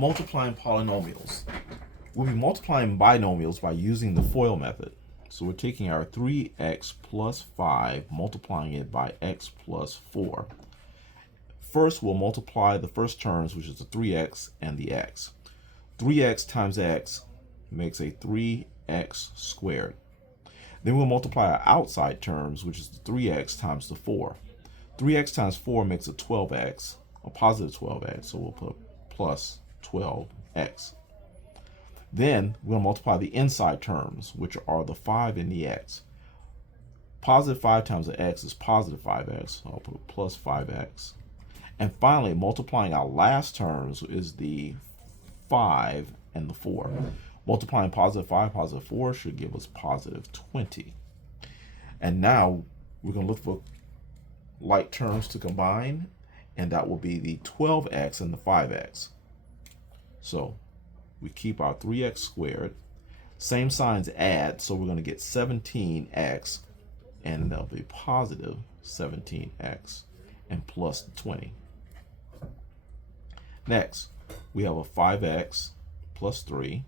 Multiplying polynomials. We'll be multiplying binomials by using the FOIL method. So we're taking our 3x plus 5, multiplying it by x plus 4. First, we'll multiply the first terms, which is the 3x and the x. 3x times x makes a 3x squared. Then we'll multiply our outside terms, which is the 3x times the 4. 3x times 4 makes a 12x, a positive 12x, so we'll put plus 12x. Then we're going to multiply the inside terms, which are the 5 and the x. Positive 5 times the x is positive 5x, so I'll put plus 5x. And finally, multiplying our last terms is the 5 and the 4. Multiplying positive 5, positive 4 should give us positive 20. And now we're going to look for like terms to combine, and that will be the 12x and the 5x. So we keep our 3x squared. Same signs add, so we're going to get 17x, and that'll be positive 17x and plus 20. Next, we have a 5x plus 3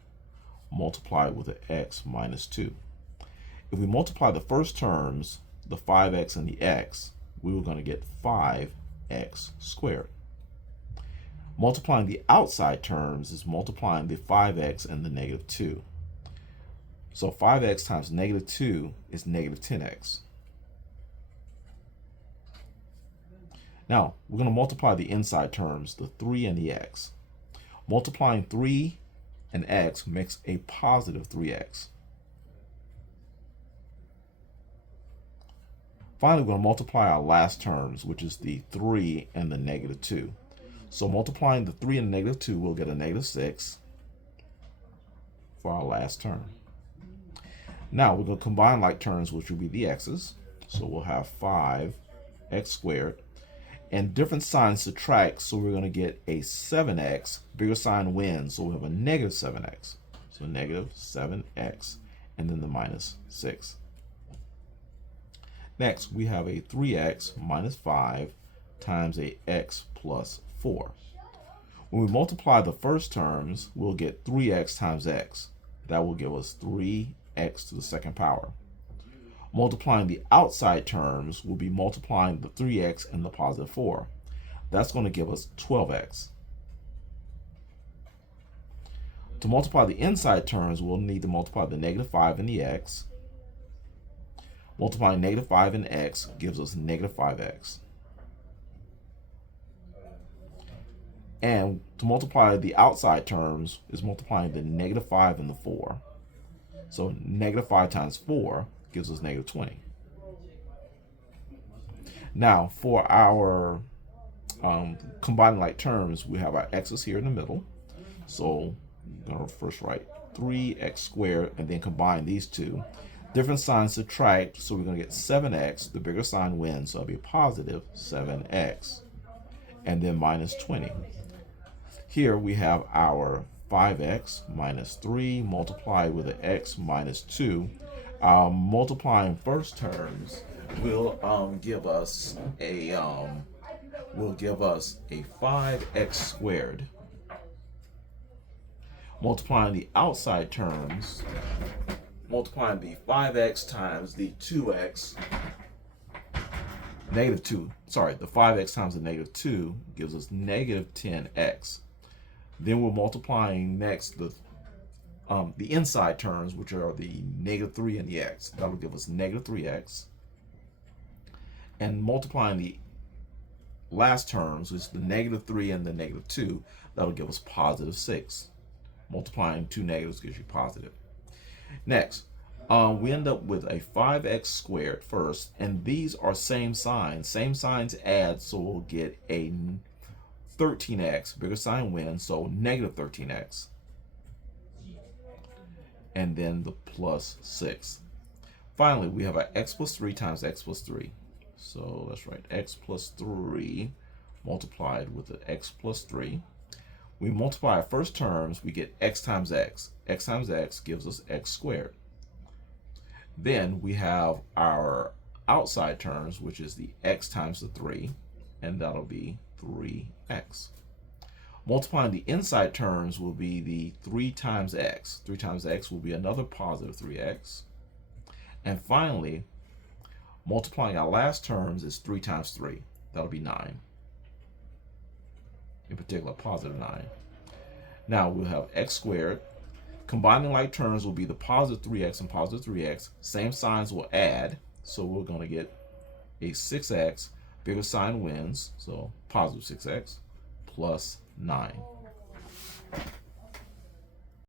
multiplied with an x minus 2. If we multiply the first terms, the 5x and the x, we were going to get 5x squared. Multiplying the outside terms is multiplying the 5x and the negative 2. So 5x times negative 2 is negative 10x. Now, we're going to multiply the inside terms, the 3 and the x. Multiplying 3 and x makes a positive 3x. Finally, we're going to multiply our last terms, which is the 3 and the negative 2. So multiplying the 3 and the negative 2, we'll get a negative 6 for our last term. Now, we're going to combine like terms, which will be the x's. So we'll have 5x squared. And different signs subtract, so we're going to get a 7x. Bigger sign wins, so we have a negative 7x. So negative 7x, and then the minus 6. Next, we have a 3x minus 5 times a x plus 4. When we multiply the first terms, we'll get 3x times x. That will give us 3x to the second power. Multiplying the outside terms will be multiplying the 3x and the positive 4. That's going to give us 12x. To multiply the inside terms, we'll need to multiply the negative 5 and the x. Multiplying negative 5 and x gives us negative 5x. And to multiply the outside terms is multiplying the negative 5 and the 4. So negative 5 times 4 gives us negative 20. Now, for our combining like terms, we have our x's here in the middle. So I'm going to first write 3x squared and then combine these two. Different signs subtract, so we're going to get 7x. The bigger sign wins, so it'll be positive 7x. And then minus 20. Here we have our 5x minus 3 multiplied with an x minus 2. Multiplying first terms will give us a 5x squared. Multiplying the outside terms, multiplying the 5x times the 2x, negative 2, sorry, the 5x times the negative 2 gives us negative 10x. Then we're multiplying next the inside terms, which are the negative 3 and the x. That'll give us negative 3x. And multiplying the last terms, which is the negative 3 and the negative 2, that'll give us positive 6. Multiplying two negatives gives you positive. Next, we end up with a 5x squared first, and these are same signs. Same signs add, so we'll get a 13x. Bigger sign wins, so negative 13x. And then the plus 6. Finally, we have our x plus 3 times x plus 3. So let's write x plus 3 multiplied with the x plus 3. We multiply our first terms, we get x times x. X times x gives us x squared. Then we have our outside terms, which is the x times the 3, and that'll be 3x. Multiplying the inside terms will be the 3 times x. 3 times x will be another positive 3x. And finally, multiplying our last terms is 3 times 3. That'll be 9. In particular, positive 9. Now we'll have x squared. Combining like terms will be the positive 3x and positive 3x. Same signs will add. So we're going to get a 6x. Bigger sign wins. So positive 6x plus 9.